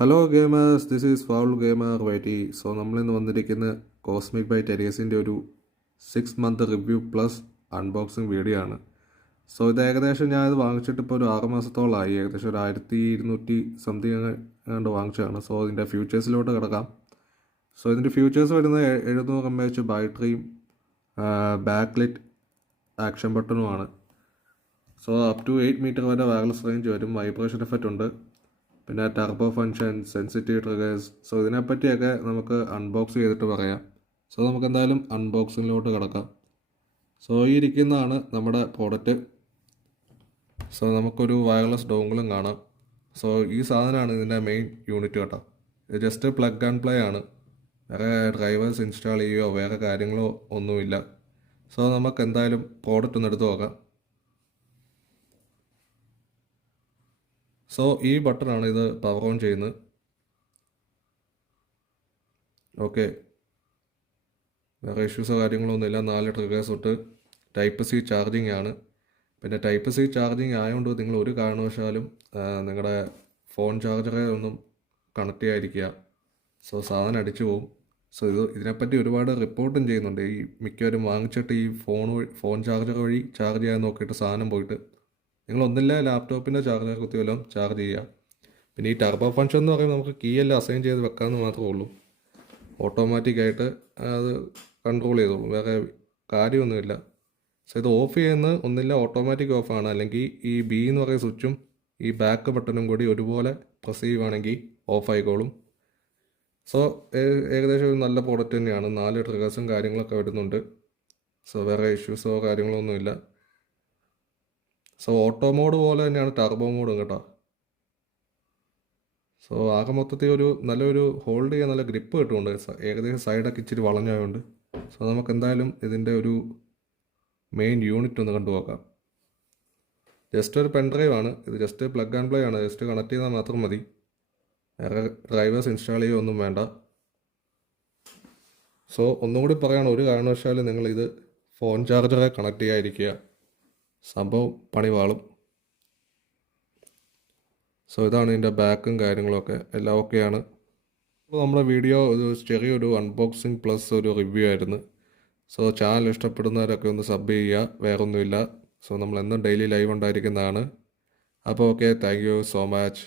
Hello gamers, this is foul gamer വൈറ്റി. So നമ്മളിന്ന് വന്നിരിക്കുന്ന കോസ്മിക് ബൈറ്റ് എരിയസിൻ്റെ ഒരു 6 month review plus unboxing video ആണ്. സോ ഇത് ഏകദേശം ഞാനിത് വാങ്ങിച്ചിട്ട് ഇപ്പോൾ ഒരു 6 മാസത്തോളമായി. ഏകദേശം ഒരു 1200 സംതിങ് കണ്ട് വാങ്ങിച്ചതാണ്. സോ ഇതിൻ്റെ ഫ്യൂച്ചേഴ്സിലോട്ട് കിടക്കാം. സോ ഇതിൻ്റെ ഫ്യൂച്ചേഴ്സ് വരുന്നത് 700 mAh ബാറ്ററിയും ബാക്ക് ലിറ്റ് ആക്ഷൻ ബട്ടണുമാണ്. സോ അപ് ടു 8 മീറ്റർ വരെ വയർലെസ് റേഞ്ച് വരും. വൈബ്രേഷൻ എഫക്റ്റ് ഉണ്ട്, പിന്നെ turbo function, sensitive triggers. So ഇതിനെപ്പറ്റിയൊക്കെ നമുക്ക് അൺബോക്സ് ചെയ്തിട്ട് പറയാം. സോ നമുക്ക് എന്തായാലും അൺബോക്സിങ്ങിലോട്ട് കിടക്കാം. സോ ഈ ഇരിക്കുന്നതാണ് നമ്മുടെ പ്രോഡക്റ്റ്. സോ നമുക്കൊരു വയർലെസ് ഡോങ്കിളും കാണാം. സോ ഈ സാധനമാണ് ഇതിൻ്റെ മെയിൻ യൂണിറ്റ് കേട്ടോ. ഇത് ജസ്റ്റ് പ്ലഗ് ആൻഡ് പ്ലേ ആണ്. വേറെ ഡ്രൈവേഴ്സ് ഇൻസ്റ്റാൾ ചെയ്യുകയോ വേറെ കാര്യങ്ങളോ ഒന്നുമില്ല. സോ നമുക്ക് എന്തായാലും പ്രോഡക്റ്റ് ഒന്ന് എടുത്ത് നോക്കാം. സോ ഈ ബട്ടണാണ് ഇത് പവർ ഓൺ ചെയ്യുന്നത്. ഓക്കെ, വേറെ ഇഷ്യൂസോ കാര്യങ്ങളോ ഒന്നുമില്ല. 4 ട്രിഗേഴ്സ് തൊട്ട് ടൈപ്പ് സി ചാർജിങ് ആണ്. പിന്നെ ടൈപ്പ് സി ചാർജിങ് ആയതുകൊണ്ട് നിങ്ങൾ ഒരു കാരണവശാലും നിങ്ങളുടെ ഫോൺ ചാർജറെ ഒന്നും കണക്ട് ചെയ്യാതിരിക്കുക. സോ സാധനം അടിച്ചു പോകും. സോ ഇതിനെപ്പറ്റി ഒരുപാട് റിപ്പോർട്ടും ചെയ്യുന്നുണ്ട്. ഈ മിക്കവരും വാങ്ങിച്ചിട്ട് ഈ ഫോൺ ചാർജർ വഴി ചാർജ് ചെയ്യാൻ നോക്കിയിട്ട് സാധനം പോയിട്ട് നിങ്ങളൊന്നില്ല ലാപ്ടോപ്പിൻ്റെ ചാർജർ കുത്തി വല്ലതും ചാർജ് ചെയ്യുക. പിന്നെ ഈ ടർബോ ഫങ്ഷൻ എന്ന് പറയുമ്പോൾ നമുക്ക് കീ എല്ലാം അസൈൻ ചെയ്ത് വെക്കാമെന്ന് മാത്രമേ ഉള്ളൂ. ഓട്ടോമാറ്റിക്കായിട്ട് അത് കൺട്രോൾ ചെയ്തോളൂ, വേറെ കാര്യമൊന്നുമില്ല. സോ ഇത് ഓഫ് ചെയ്യുന്നത് ഒന്നില്ല ഓട്ടോമാറ്റിക് ഓഫാണ്, അല്ലെങ്കിൽ ഈ ബി എന്ന് പറയുന്ന സ്വിച്ചും ഈ ബാക്ക് ബട്ടണും കൂടി ഒരുപോലെ പ്രസ് ചെയ്യുവാണെങ്കിൽ ഓഫ് ആയിക്കോളും. സോ ഏകദേശം ഒരു നല്ല പ്രോഡക്റ്റ് തന്നെയാണ്. 4 ട്രിഗേഴ്സും കാര്യങ്ങളൊക്കെ വരുന്നുണ്ട്. സോ വേറെ ഇഷ്യൂസോ കാര്യങ്ങളോ ഒന്നുമില്ല. സോ ഓട്ടോ മോഡ് പോലെ തന്നെയാണ് ടർബോ മോഡും കേട്ടോ. സോ ആകെ മൊത്തത്തിൽ ഒരു നല്ലൊരു ഹോൾഡ് ചെയ്യാൻ നല്ല ഗ്രിപ്പ് കിട്ടുന്നുണ്ട്. ഏകദേശം സൈഡൊക്കെ ഇച്ചിരി വളഞ്ഞായതുകൊണ്ട്. സോ നമുക്ക് എന്തായാലും ഇതിൻ്റെ ഒരു മെയിൻ യൂണിറ്റ് ഒന്ന് കണ്ടു നോക്കാം. ജസ്റ്റ് ഒരു പെൻഡ്രൈവ് ആണ് ഇത്. ജസ്റ്റ് പ്ലഗ് ആൻഡ് പ്ലേ ആണ്. ജസ്റ്റ് കണക്ട് ചെയ്താൽ മാത്രം മതി. വേറെ ഡ്രൈവേഴ്സ് ഇൻസ്റ്റാൾ ചെയ്യുകയൊന്നും വേണ്ട. സോ ഒന്നും കൂടി പറയുകയാണ്, ഒരു കാരണവശാലും നിങ്ങളിത് ഫോൺ ചാർജറെ കണക്ട് ചെയ്യാതിരിക്കുക. സംഭവം പണി വാളും. സോ ഇതാണ് ഇതിൻ്റെ ബാക്കും കാര്യങ്ങളൊക്കെ, എല്ലാം ഓക്കെയാണ്. അപ്പോൾ നമ്മുടെ വീഡിയോ ഒരു ചെറിയൊരു അൺബോക്സിങ് പ്ലസ് ഒരു റിവ്യൂ ആയിരുന്നു. സോ ചാനൽ ഇഷ്ടപ്പെടുന്നവരൊക്കെ ഒന്ന് സബ് ചെയ്യുക, വേറൊന്നുമില്ല. സോ നമ്മൾ എന്നും ഡെയിലി ലൈവ് ഉണ്ടായിരിക്കുന്നതാണ്. അപ്പോൾ okay, thank you so much.